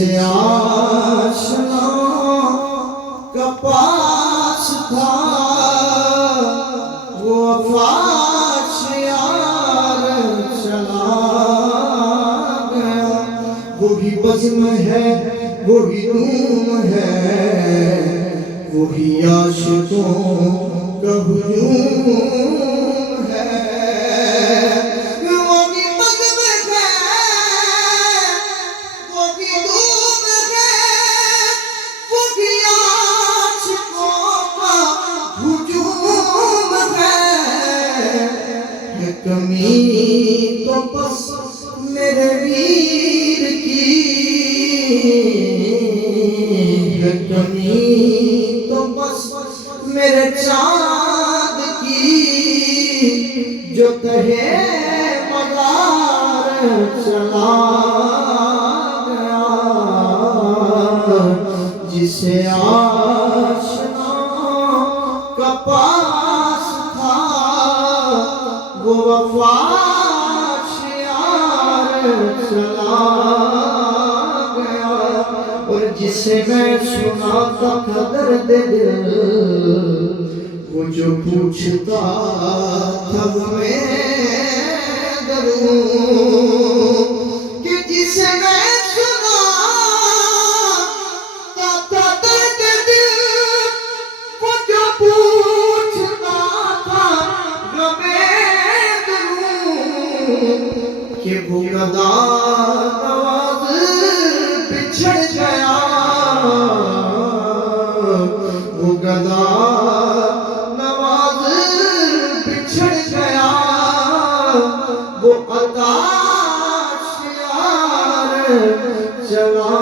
जिसे आशना का पास था वो अफाश यार चला गया। वही बज़्म है वही धूम है वही आशिकों का हुजूम है। वही बज़्म है वही धूम है वही आशिकों का हुजूम है। कमी तो बस मेरे वीर की है, कमी तो बस मेरे चाँद की जो कहे मज़ार चला गया। जिसे आशना का पास था वो वफाश यार चला गया। और जिसे मैं सुनाता था दर्द दिल वो जो पूछता था मैं डरूं कि जिसे मैं सुनाता था दर्द दिल वो जो पूछता था मैं डरूं कि वो गदा नवाज़ बिछड़ गया। वो गदा नवाज़ बिछड़ गया। वो अताश यार चला